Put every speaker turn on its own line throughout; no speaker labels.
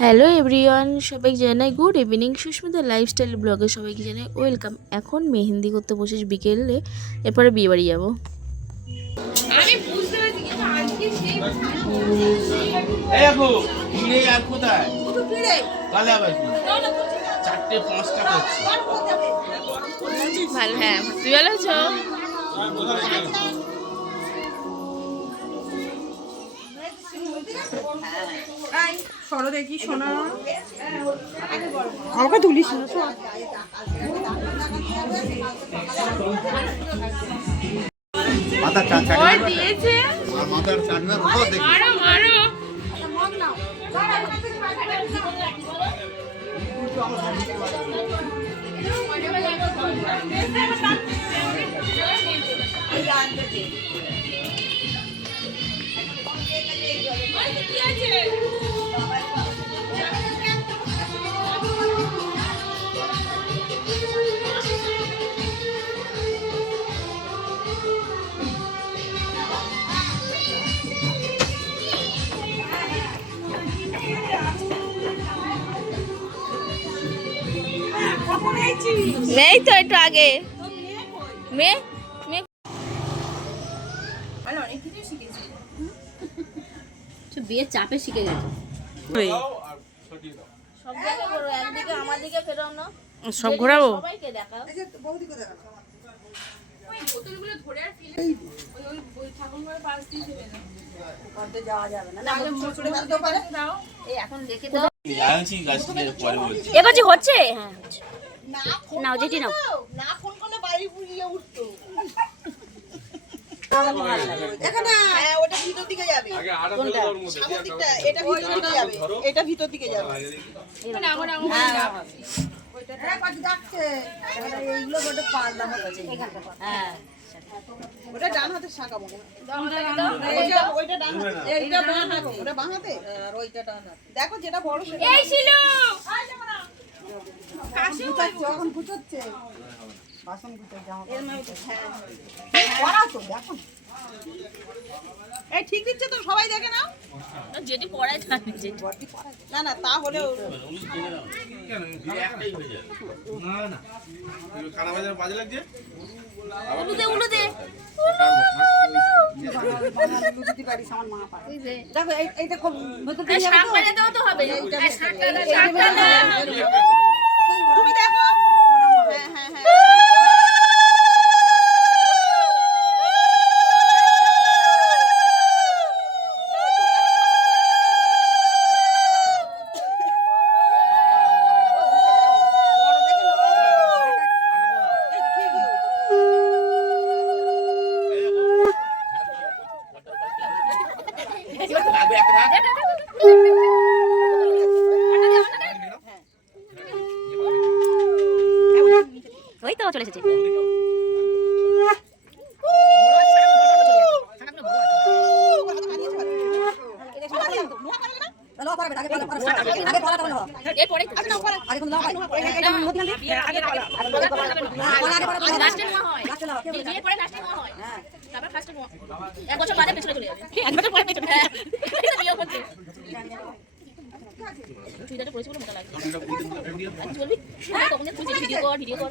Hello everyone সবাইকে জানাই good evening. Susmita lifestyle ব্লগে সবাইকে জানাই ওয়েলকাম। এখন মেহেন্দি করতে বসেছি বিকেলে এরপরে বিয়ে বাড়ি যাব। ভালো হ্যাঁ। তুই ভালো আছো?
সরো দেখি শোনা আমাকে তুলিস না দিয়েছে।
চাট না কোথাও
নেই তো একটু আগে। মেয়ে মেয়ে।
বিয়ের চাপে শিখে গেছে।
সব জায়গায় করো একদিকে আমার দিকে ফেরাও না। সব ঘোরাবো? সবাইকে দেখাও।
এই এখন দেখে দাও।
আনছি গাছটি পরে বলছি।
এগোচ্ছি হচ্ছে? হ্যাঁ হচ্ছে। নাও যেটি নাও।
হ্যাঁ, ওটা ভিতর দিকে যাবে। সামনের দিকটা, এটা ভিতর দিকে যাবে। এটা ভিতর দিকে যাবে। হ্যাঁ। এইগুলো পাল্লা হচ্ছে।
হ্যাঁ।
ওটা ডান মনে ওইটা ডান হাতে। এইটা বাঁ হাতে। ওটা বাঁ হাতে? আর ওইটা ডান হাতে। দেখো যেটা বড় সেটা
এই ছিল
গুছাচ্ছে, গুছোচ্ছে। বাসন গুছোচ্ছে আমার। হ্যাঁ। তো, দেখো। না। এই ঠিক দিচ্ছে তো সবাই দেখে না
যেটি পড়ায়
না না তা হলেও
না না বাজার বাজে লাগছে?
উলুদে উলুদে
দেখো এইটা খুব তো?
হবে।
তুমি দেখো হ্যাঁ হ্যাঁ হ্যাঁ বড় দেখে নাও। এই তো ঠিকই হয়েছে।
লাগবে একটা থাক।
ওই তো চলে এসেছে এরপরে লাস্টে নেওয়া হয় বিয়ের পরে লাস্টে নেওয়া হয় তারপর ফার্স্টে নেওয়া এক বছর বাদে পেছনে চলে যাবে এক বছর পরে পেছনে চুড়িদারটা পরেছি বলে মোটা লাগছে আর কিছু তখন তুই ভিডিও কর ভিডিও কর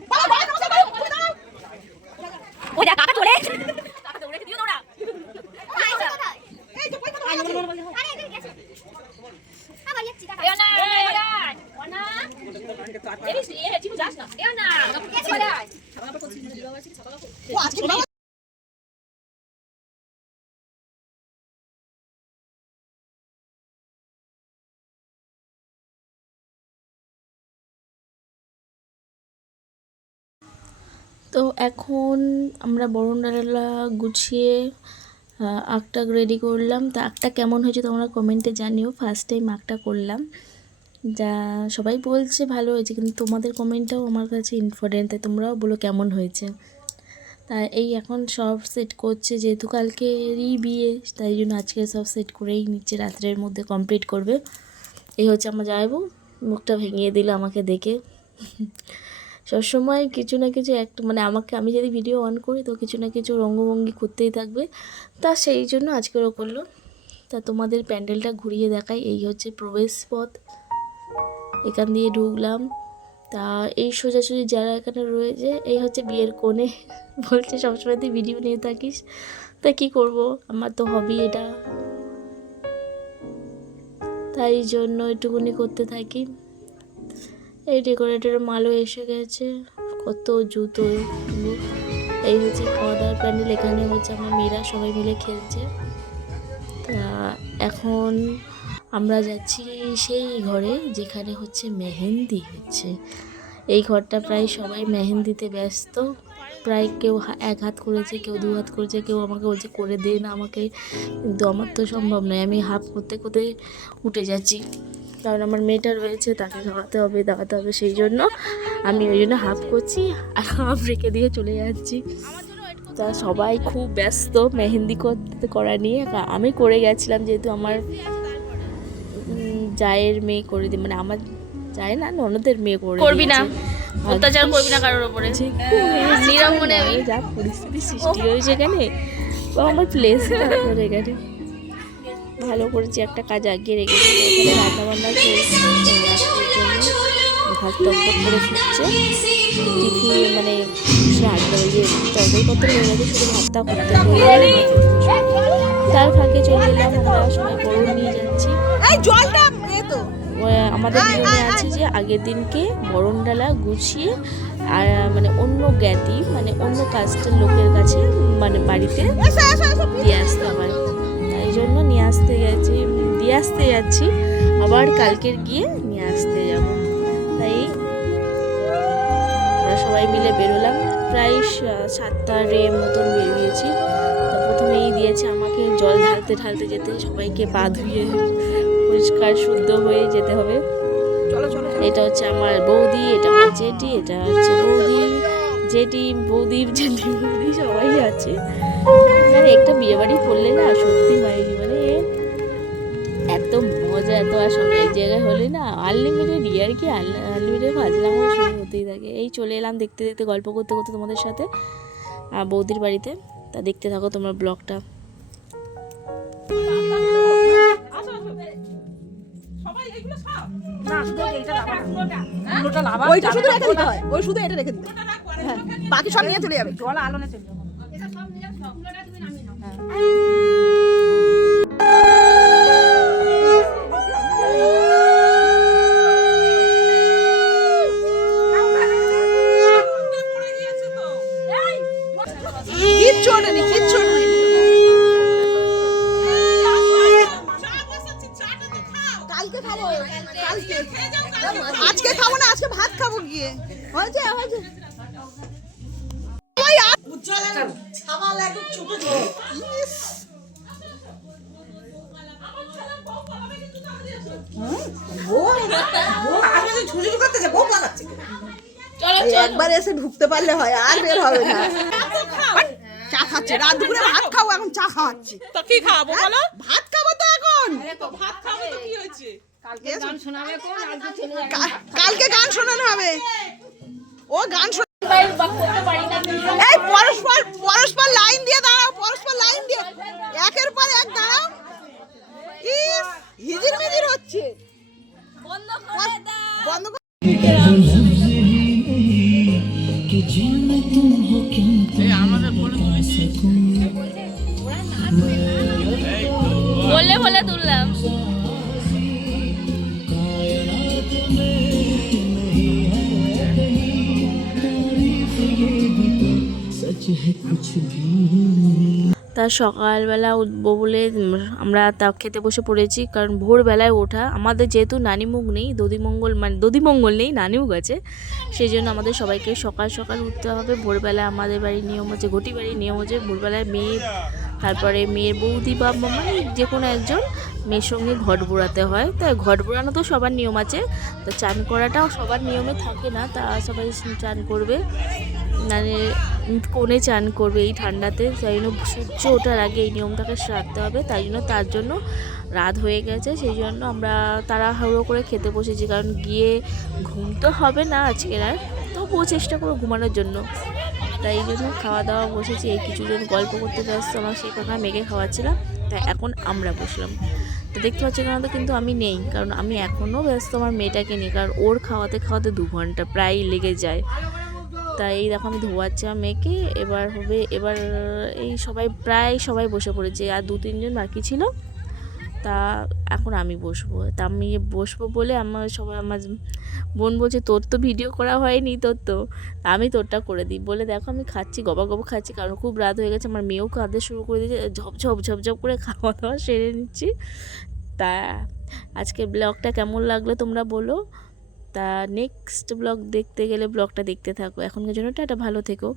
ওই দেখ কাকা চলে এসেছে। কাকা দৌড়ে দিও দৌড়া এও না, এও না, ও না। এই যে, এ, চিকু যাস না। এও না। সকালবেলা করছিস না, দিবা বলছিস, সকালবেলা করছিস।
ও, আজকে বাবা
তো এখন আমরা বরণ ডালা গুছিয়ে আখটা রেডি করলাম। তো আখটা কেমন হয়েছে তোমরা কমেন্টে জানিও। ফার্স্ট টাইম আখটা করলাম। যা সবাই বলছে ভালো হয়েছে, কিন্তু তোমাদের কমেন্টটাও আমার কাছে ইম্পর্টেন্ট তাই তোমরাও বলো কেমন হয়েছে। তা এই এখন সব সেট করছে, যেহেতু কালকেরই বিয়ে, তাই জন্য আজকে সব সেট করেই নিচ্ছে, রাত্রের মধ্যে কমপ্লিট করবে। এই হচ্ছে আমার জামাইবু, মুখটা ভেঙিয়ে দিল আমাকে দেখে। সবসময় কিছু না কিছু একটা মানে আমাকে, আমি যদি ভিডিও অন করি তো কিছু না কিছু রঙ্গভঙ্গি করতেই থাকবে। তা সেই জন্য আজকেরও করল। তা তোমাদের প্যান্ডেলটা ঘুরিয়ে দেখাই। এই হচ্ছে প্রবেশ পথ। এখান দিয়ে ঢুকলাম। তা এই সোজাসুজি যারা এখানে রয়েছে, এই হচ্ছে বিয়ের কোণে। বলছে, সবসময় তুই ভিডিও নিয়ে থাকিস। তা কী করব? আমার তো হবি এটা। তাই জন্য একটুকুনি করতে থাকি। এই ডেকোরেটরের মালও এসে গেছে। কত জুতো এই হচ্ছে খাওয়া দাওয়ার প্যান্ডেল। এখানে হচ্ছে আমার মেয়েরা সবাই মিলে খেলছে। তা এখন আমরা যাচ্ছি সেই ঘরে যেখানে হচ্ছে মেহেন্দি হচ্ছে। এই ঘরটা প্রায় সবাই মেহেন্দিতে ব্যস্ত। প্রায় কেউ এক হাত করেছে, কেউ দু হাত করেছে, কেউ আমাকে বলছে, করে দে না আমাকে। কিন্তু আমার তো সম্ভব নয়। আমি হাফ করতে করতে উঠে যাচ্ছি। কারণ আমার মেয়েটা রয়েছে তাকে খাওয়াতে হবে দাওয়াতে হবে সেই জন্য আমি ওই জন্য হাফ করছি আর হাফ রেখে দিয়ে চলে যাচ্ছি। তা সবাই খুব ব্যস্ত মেহেন্দি করতে করা নিয়ে। আমি করে গেছিলাম যেহেতু আমার জায়ের মেয়ে করে দিই মানে আমার যায় না ননদের মেয়ে করে
করবি না। অত্যাচার করবি না কারোর উপরে নিরম মনে আমি
যা পরিস্থিতি সৃষ্টি হয়েছে এখানে। আমার প্লেস করে এখানে। ভালো করেছি একটা কাজ আগিয়ে রেখেছি। এখানে রান্না বান্না চলছে তো রাত্রের জন্য ভাত টকটক করে ফুটছে। টিফিন মানে রান্না ইয়ে তরকারি পত্র হয়ে গেছে শুধু ভাতটা করতে তার ফাঁকে চলে এলাম আমরা সবাই বড় নিয়ে যাচ্ছি।
জলটা
আমাদের নিয়মে আছে যে আগের দিনকে বরণডালা গুছিয়ে আর মানে অন্য জ্ঞাতি মানে অন্য কাস্টের লোকের কাছে মানে বাড়িতে দিয়ে আসতে হয় জন্য নিয়ে আসতে গেছি দিয়ে আসতে যাচ্ছি। আবার কালকের গিয়ে নিয়ে আসতে যাব। তাই আমরা সবাই মিলে বেরোলাম। প্রায় সা- সাতটারে মতন বেরিয়েছি। তো প্রথমেই দিয়েছে আমাকে জল ঢালতে ঢালতে যেতে সবাইকে পা ধুয়ে পরিষ্কার শুদ্ধ হয়ে যেতে হবে। এটা হচ্ছে আমার বৌদি এটা আমার জেঠি এটা হচ্ছে বৌদি। জেঠি বৌদি জেঠি বৌদি সবাই আছে। মানে একটা বিয়ে বাড়ি করলে না সত্যি মানে এত মজা এত আর সব এক জায়গায় হলে না আনলিমিটেড ইয়ার কি আনলিমিটেড ফাজলামও শুরু হতেই থাকে। এই চলে এলাম দেখতে দেখতে গল্প করতে করতে তোমাদের সাথে বৌদির বাড়িতে। তা দেখতে থাকো তোমার ব্লগটা।
ওইটা শুধু রেখে দিতে হয়। ওই শুধু এটা রেখে দিতে বাকি সব নিয়ে চলে যাবে। জল আলোনে চলে যাবে। Música একবার এসে ঢুকতে পারলে হয় আর বের হবে না। চা খাচ্ছে রাত দুপুরে ভাত খাব এখন চা খাওয়াচ্ছি।
তো কি খাব বলো?
ভাত খাব তো এখন।
ভাত খাব তো কি হয়েছে?
কা- কালকে গান শোনানো হবে। ও গান
বললে বলে তুললাম।
তা সকালবেলা উঠবো বলে আমরা তা খেতে বসে পড়েছি, কারণ ভোরবেলায় ওঠা, আমাদের যেহেতু নানিমুখ নেই, দধিমঙ্গল মানে দধিমঙ্গল নেই, নানিমুখ আছে সেই জন্য আমাদের সবাইকে সকাল সকাল উঠতে হবে। ভোরবেলা আমাদের বাড়ির নিয়ম হচ্ছে, ঘটি বাড়ির নিয়ম হচ্ছে, ভোরবেলায় মেয়ে তারপরে মেয়ের বৌদি বা মানে যে কোনো একজন মেয়ের সঙ্গে ঘট বোড়াতে হয়। তা ঘট বোড়ানো তো সবার নিয়ম আছে। তো চান করাটাও সবার নিয়মে থাকে না। তা সবাই চান করবে। মানে কোণে চান করবে এই ঠান্ডাতে। তাই জন্য সূর্য ওঠার আগে এই নিয়মটাকে সারতে হবে। তাই জন্য তার জন্য রাত হয়ে গেছে। সেই জন্য আমরা তাড়াহুড়ো করে খেতে বসেছি। কারণ গিয়ে ঘুম তো হবে না আজকের আর। তবুও চেষ্টা করব ঘুমানোর জন্য। তাই এই জন্য খাওয়া দাওয়া বসেছি, এই কিছুজন গল্প করতে ব্যস্ত, আমার সেই কথা মেঘে খাওয়াচ্ছিলাম, তাই এখন আমরা বসলাম। তো দেখতে পাচ্ছি তো কিন্তু আমি নেই, কারণ আমি এখনও ব্যস্ত আমার মেয়েটাকে নিয়ে, কারণ ওর খাওয়াতে খাওয়াতে দু ঘণ্টা প্রায় লেগে যায়। তাই এই দেখো আমি ধোয়াচ্ছি আমার মেয়েকে, এবার হবে, এবার এই সবাই, প্রায় সবাই বসে পড়েছে, আর দু তিনজন বাকি ছিল। তা এখন আমি বসবো। তা আমি বসবো বলে আমার সবাই আমার বোন বলছে, তোর তো ভিডিও করা হয়নি তোর তো। আমি তোরটা করে দিই। বলে দেখো আমি খাচ্ছি, গবা গবা খাচ্ছি, কারণ খুব রাত হয়ে গেছে, আমার মেয়েও কাঁদতে শুরু করে দিয়েছে, ঝপ ঝপ ঝপ ঝপ করে খাওয়া দাওয়া সেরে নিচ্ছি। তা আজকে ব্লগটা কেমন লাগল তোমরা বলো। তা নেক্সট ব্লগ দেখতে গেলে ব্লগটা দেখতে থাকো। এখনকার জন্য টাটা, ভালো থেকো।